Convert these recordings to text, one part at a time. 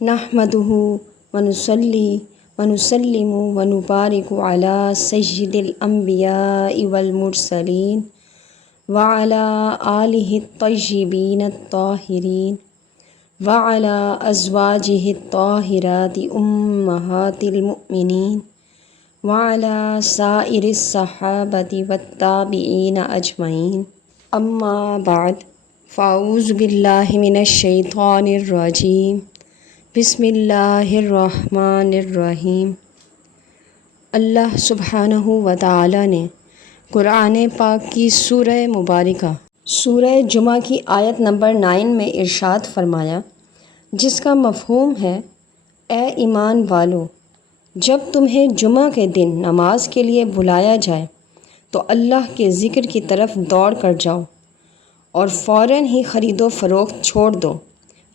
نحمدہ ونصلی ونسلم ونبارک علی سید الانبیاء والمرسلین وعلی آلہ الطیبین الطاہرین وعلی ازواجہ الطاہرات امہات المؤمنین وعلی سائر الصحابۃ والتابعین اجمعین اما بعد فاعوذ باللہ من الشیطان الرجیم بسم اللہ الرحمن الرحیم۔ اللہ سبحانہ و تعالی نے قرآن پاک کی سورہ مبارکہ سورہ جمعہ کی آیت نمبر 9 میں ارشاد فرمایا، جس کا مفہوم ہے: اے ایمان والو، جب تمہیں جمعہ کے دن نماز کے لیے بلایا جائے تو اللہ کے ذکر کی طرف دوڑ کر جاؤ اور فوراً ہی خرید و فروخت چھوڑ دو،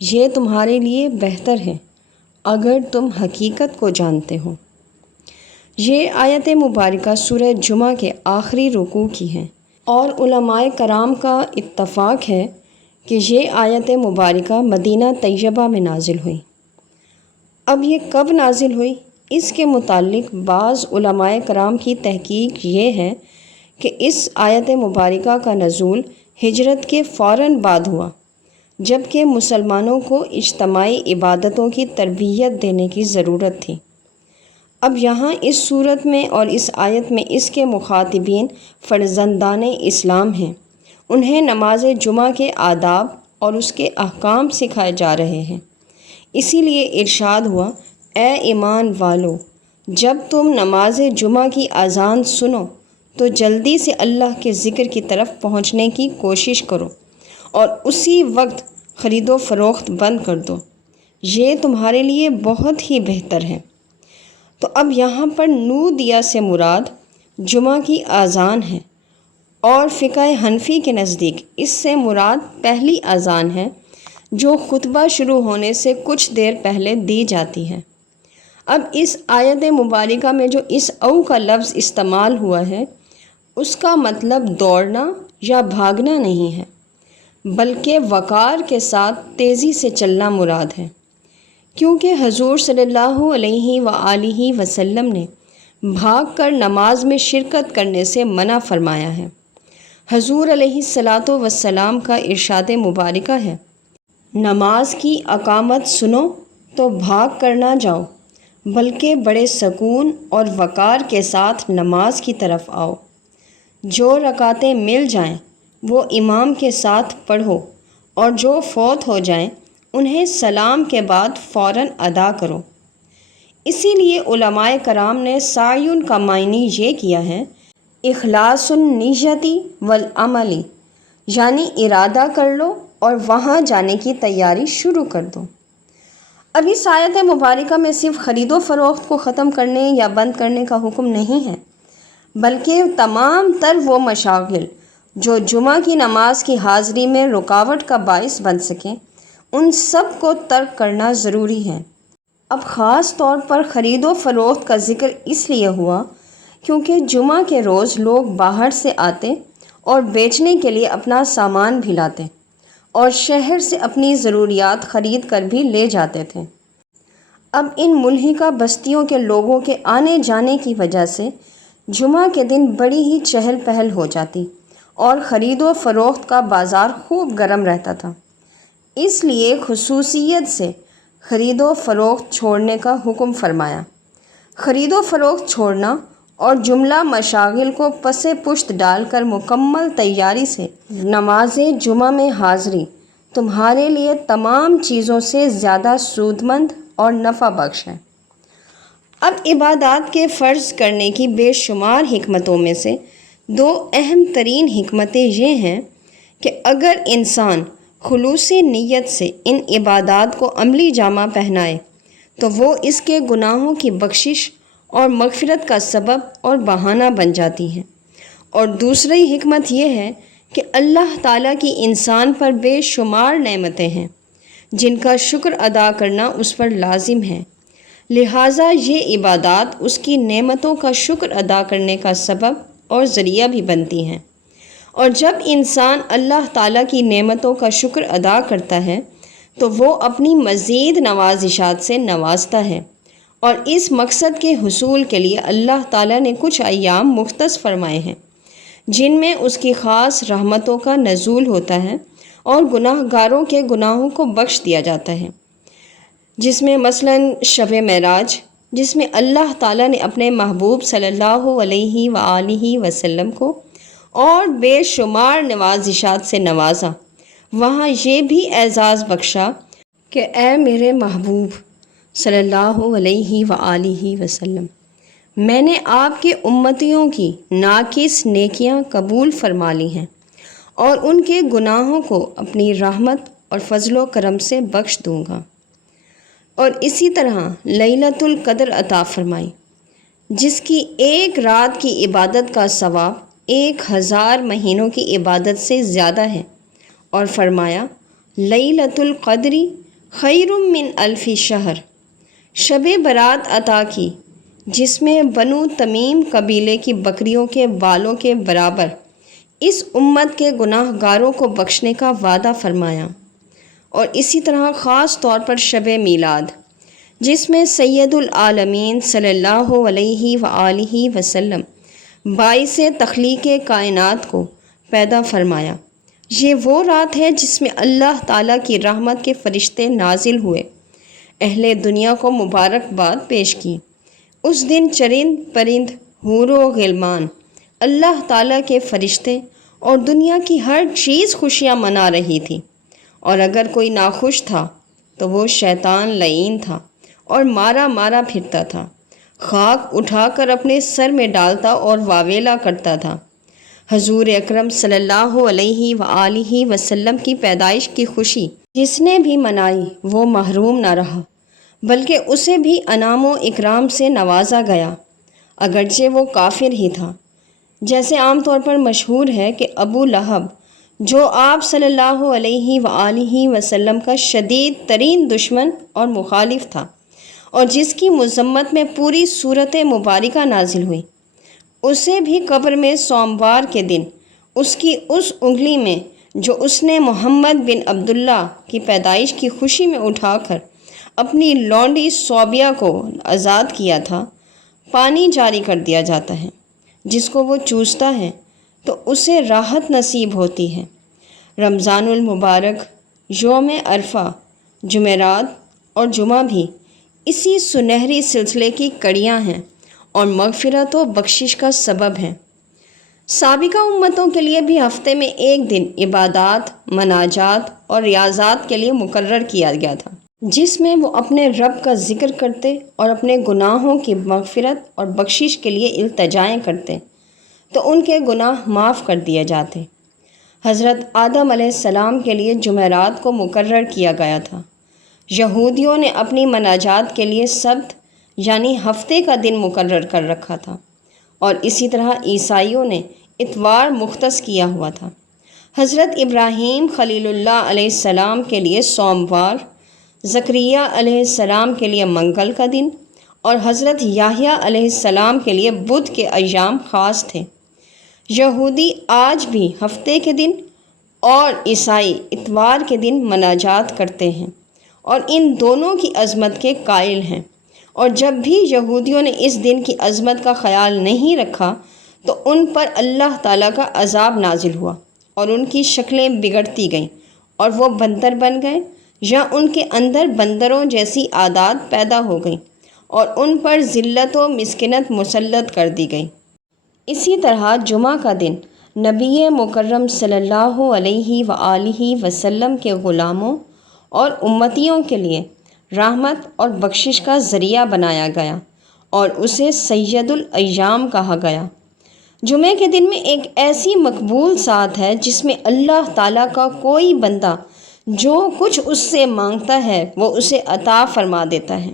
یہ تمہارے لیے بہتر ہے اگر تم حقیقت کو جانتے ہو۔ یہ آیت مبارکہ سورہ جمعہ کے آخری رکوع کی ہے اور علماء کرام کا اتفاق ہے کہ یہ آیت مبارکہ مدینہ طیبہ میں نازل ہوئی۔ اب یہ کب نازل ہوئی، اس کے متعلق بعض علماء کرام کی تحقیق یہ ہے کہ اس آیت مبارکہ کا نزول ہجرت کے فوراً بعد ہوا، جبکہ مسلمانوں کو اجتماعی عبادتوں کی تربیت دینے کی ضرورت تھی۔ اب یہاں اس صورت میں اور اس آیت میں اس کے مخاطبین فرزندان اسلام ہیں، انہیں نماز جمعہ کے آداب اور اس کے احکام سکھائے جا رہے ہیں۔ اسی لیے ارشاد ہوا، اے ایمان والو، جب تم نماز جمعہ کی اذان سنو تو جلدی سے اللہ کے ذکر کی طرف پہنچنے کی کوشش کرو اور اسی وقت خرید و فروخت بند کر دو، یہ تمہارے لیے بہت ہی بہتر ہے۔ تو اب یہاں پر نودیہ سے مراد جمعہ کی اذان ہے، اور فقہ حنفی کے نزدیک اس سے مراد پہلی اذان ہے جو خطبہ شروع ہونے سے کچھ دیر پہلے دی جاتی ہے۔ اب اس آیت مبارکہ میں جو اس او کا لفظ استعمال ہوا ہے، اس کا مطلب دوڑنا یا بھاگنا نہیں ہے، بلکہ وقار کے ساتھ تیزی سے چلنا مراد ہے، کیونکہ حضور صلی اللہ علیہ وآلہ وسلم نے بھاگ کر نماز میں شرکت کرنے سے منع فرمایا ہے۔ حضور علیہ الصلاۃ والسلام کا ارشاد مبارکہ ہے، نماز کی اقامت سنو تو بھاگ کر نہ جاؤ، بلکہ بڑے سکون اور وقار کے ساتھ نماز کی طرف آؤ۔ جو رکعتیں مل جائیں وہ امام کے ساتھ پڑھو، اور جو فوت ہو جائیں انہیں سلام کے بعد فوراً ادا کرو۔ اسی لیے علماء کرام نے سعیٌ کا معنی یہ کیا ہے، اخلاص النیت والعمل، یعنی ارادہ کر لو اور وہاں جانے کی تیاری شروع کر دو۔ اب اس آیت مبارکہ میں صرف خرید و فروخت کو ختم کرنے یا بند کرنے کا حکم نہیں ہے، بلکہ تمام تر وہ مشاغل جو جمعہ کی نماز کی حاضری میں رکاوٹ کا باعث بن سکیں، ان سب کو ترک کرنا ضروری ہے۔ اب خاص طور پر خرید و فروخت کا ذکر اس لیے ہوا کیونکہ جمعہ کے روز لوگ باہر سے آتے اور بیچنے کے لیے اپنا سامان بھی لاتے اور شہر سے اپنی ضروریات خرید کر بھی لے جاتے تھے۔ اب ان ملحقہ بستیوں کے لوگوں کے آنے جانے کی وجہ سے جمعہ کے دن بڑی ہی چہل پہل ہو جاتی اور خرید و فروخت کا بازار خوب گرم رہتا تھا۔ اس لیے خصوصیت سے خرید و فروخت چھوڑنے کا حکم فرمایا۔ خرید و فروخت چھوڑنا اور جملہ مشاغل کو پس پشت ڈال کر مکمل تیاری سے نماز جمعہ میں حاضری تمہارے لیے تمام چیزوں سے زیادہ سودمند اور نفع بخش ہے۔ اب عبادات کے فرض کرنے کی بے شمار حکمتوں میں سے دو اہم ترین حکمتیں یہ ہیں کہ اگر انسان خلوص نیت سے ان عبادات کو عملی جامہ پہنائے تو وہ اس کے گناہوں کی بخشش اور مغفرت کا سبب اور بہانہ بن جاتی ہیں، اور دوسری حکمت یہ ہے کہ اللہ تعالیٰ کی انسان پر بے شمار نعمتیں ہیں جن کا شکر ادا کرنا اس پر لازم ہے، لہٰذا یہ عبادات اس کی نعمتوں کا شکر ادا کرنے کا سبب اور ذریعہ بھی بنتی ہیں۔ اور جب انسان اللہ تعالیٰ کی نعمتوں کا شکر ادا کرتا ہے تو وہ اپنی مزید نوازشات سے نوازتا ہے، اور اس مقصد کے حصول کے لیے اللہ تعالیٰ نے کچھ ایام مختص فرمائے ہیں جن میں اس کی خاص رحمتوں کا نزول ہوتا ہے اور گناہ گاروں کے گناہوں کو بخش دیا جاتا ہے، جس میں مثلاً شب معراج، جس میں اللہ تعالیٰ نے اپنے محبوب صلی اللہ علیہ وآلہ وسلم کو اور بے شمار نوازشات سے نوازا۔ وہاں یہ بھی اعزاز بخشا کہ اے میرے محبوب صلی اللہ علیہ وآلہ وسلم، میں نے آپ کے امتیوں کی ناقص نیکیاں قبول فرما لی ہیں اور ان کے گناہوں کو اپنی رحمت اور فضل و کرم سے بخش دوں گا۔ اور اسی طرح لیلۃ القدر عطا فرمائی، جس کی ایک رات کی عبادت کا ثواب 1000 مہینوں کی عبادت سے زیادہ ہے، اور فرمایا لیلۃ القدر خیر من الف شہر۔ شب برات عطا کی، جس میں بنو تمیم قبیلے کی بکریوں کے بالوں کے برابر اس امت کے گناہ گاروں کو بخشنے کا وعدہ فرمایا۔ اور اسی طرح خاص طور پر شب میلاد، جس میں سید العالمین صلی اللہ علیہ وآلہ وسلم باعث تخلیق کائنات کو پیدا فرمایا۔ یہ وہ رات ہے جس میں اللہ تعالیٰ کی رحمت کے فرشتے نازل ہوئے، اہل دنیا کو مبارکباد پیش کی۔ اس دن چرند پرند، حور و غلمان، اللہ تعالیٰ کے فرشتے اور دنیا کی ہر چیز خوشیاں منا رہی تھی، اور اگر کوئی ناخوش تھا تو وہ شیطان لعین تھا اور مارا مارا پھرتا تھا، خاک اٹھا کر اپنے سر میں ڈالتا اور واویلا کرتا تھا۔ حضور اکرم صلی اللہ علیہ وآلہ وسلم کی پیدائش کی خوشی جس نے بھی منائی وہ محروم نہ رہا، بلکہ اسے بھی انعام و اکرام سے نوازا گیا، اگرچہ وہ کافر ہی تھا۔ جیسے عام طور پر مشہور ہے کہ ابو لہب، جو آپ صلی اللہ علیہ وآلہ وسلم کا شدید ترین دشمن اور مخالف تھا، اور جس کی مذمت میں پوری سورت مبارکہ نازل ہوئی، اسے بھی قبر میں سوموار کے دن اس کی اس انگلی میں جو اس نے محمد بن عبداللہ کی پیدائش کی خوشی میں اٹھا کر اپنی لونڈی صوبیہ کو آزاد کیا تھا، پانی جاری کر دیا جاتا ہے، جس کو وہ چوستا ہے تو اسے راحت نصیب ہوتی ہے۔ رمضان المبارک، یوم عرفہ، جمعرات اور جمعہ بھی اسی سنہری سلسلے کی کڑیاں ہیں اور مغفرت و بخشش کا سبب ہیں۔ سابقہ امتوں کے لیے بھی ہفتے میں ایک دن عبادات، مناجات اور ریاضات کے لیے مقرر کیا گیا تھا، جس میں وہ اپنے رب کا ذکر کرتے اور اپنے گناہوں کی مغفرت اور بخشش کے لیے التجائیں کرتے تو ان کے گناہ معاف کر دیے جاتے۔ حضرت آدم علیہ السلام کے لیے جمعرات کو مقرر کیا گیا تھا۔ یہودیوں نے اپنی مناجات کے لیے سبت یعنی ہفتے کا دن مقرر کر رکھا تھا، اور اسی طرح عیسائیوں نے اتوار مختص کیا ہوا تھا۔ حضرت ابراہیم خلیل اللہ علیہ السلام کے لیے سوموار، زکریا علیہ السلام کے لیے منگل کا دن، اور حضرت یحییٰ علیہ السلام کے لیے بدھ کے ایام خاص تھے۔ یہودی آج بھی ہفتے کے دن اور عیسائی اتوار کے دن مناجات کرتے ہیں اور ان دونوں کی عظمت کے قائل ہیں، اور جب بھی یہودیوں نے اس دن کی عظمت کا خیال نہیں رکھا تو ان پر اللہ تعالیٰ کا عذاب نازل ہوا اور ان کی شکلیں بگڑتی گئیں اور وہ بندر بن گئے، یا ان کے اندر بندروں جیسی عادات پیدا ہو گئیں اور ان پر ذلت و مسکنت مسلط کر دی گئی۔ اسی طرح جمعہ کا دن نبی مکرم صلی اللہ علیہ وآلہ وسلم کے غلاموں اور امتیوں کے لیے رحمت اور بخشش کا ذریعہ بنایا گیا اور اسے سید الایام کہا گیا۔ جمعے کے دن میں ایک ایسی مقبول ساعت ہے جس میں اللہ تعالیٰ کا کوئی بندہ جو کچھ اس سے مانگتا ہے وہ اسے عطا فرما دیتا ہے،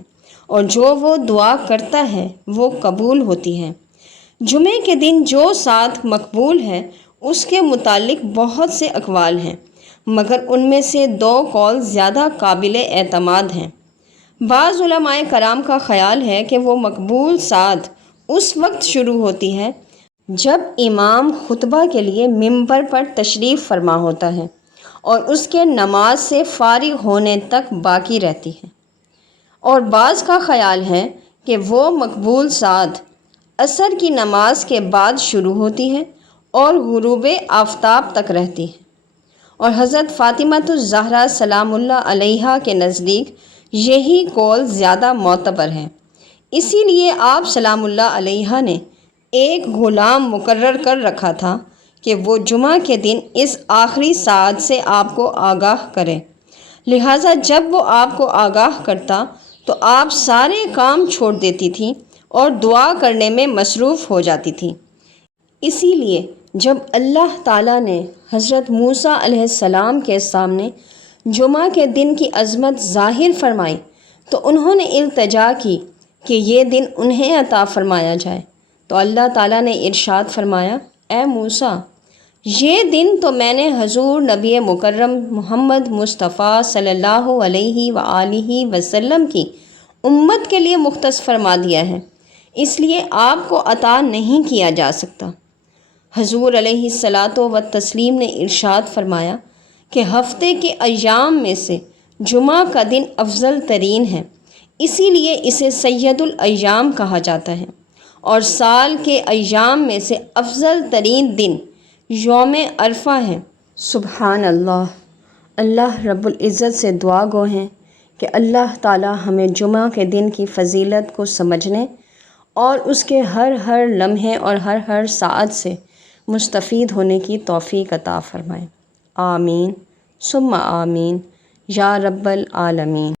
اور جو وہ دعا کرتا ہے وہ قبول ہوتی ہے۔ جمعے کے دن جو ساعت مقبول ہے اس کے متعلق بہت سے اقوال ہیں، مگر ان میں سے 2 قول زیادہ قابل اعتماد ہیں۔ بعض علماء کرام کا خیال ہے کہ وہ مقبول ساعت اس وقت شروع ہوتی ہے جب امام خطبہ کے لیے ممبر پر تشریف فرما ہوتا ہے اور اس کے نماز سے فارغ ہونے تک باقی رہتی ہے، اور بعض کا خیال ہے کہ وہ مقبول ساعت عصر کی نماز کے بعد شروع ہوتی ہے اور غروب آفتاب تک رہتی ہے، اور حضرت فاطمۃ الزہرا سلام اللہ علیہا کے نزدیک یہی قول زیادہ معتبر ہے۔ اسی لیے آپ سلام اللہ علیہا نے ایک غلام مقرر کر رکھا تھا کہ وہ جمعہ کے دن اس آخری ساعت سے آپ کو آگاہ کرے، لہٰذا جب وہ آپ کو آگاہ کرتا تو آپ سارے کام چھوڑ دیتی تھیں اور دعا کرنے میں مصروف ہو جاتی تھیں۔ اسی لیے جب اللہ تعالیٰ نے حضرت موسیٰ علیہ السلام کے سامنے جمعہ کے دن کی عظمت ظاہر فرمائی تو انہوں نے التجا کی کہ یہ دن انہیں عطا فرمایا جائے، تو اللہ تعالیٰ نے ارشاد فرمایا، اے موسیٰ، یہ دن تو میں نے حضور نبی مکرم محمد مصطفیٰ صلی اللہ علیہ وآلہ وسلم کی امت کے لیے مختص فرما دیا ہے، اس لیے آپ کو عطا نہیں کیا جا سکتا۔ حضور علیہ الصلاۃ والتسلیم نے ارشاد فرمایا کہ ہفتے کے ایام میں سے جمعہ کا دن افضل ترین ہے، اسی لیے اسے سید الایام کہا جاتا ہے، اور سال کے ایام میں سے افضل ترین دن یوم عرفہ ہے۔ سبحان اللہ۔ اللہ رب العزت سے دعا گو ہیں کہ اللہ تعالی ہمیں جمعہ کے دن کی فضیلت کو سمجھنے اور اس کے ہر ہر لمحے اور ہر ساعت سے مستفید ہونے کی توفیق عطا فرمائے۔ آمین ثم آمین یا رب العالمین۔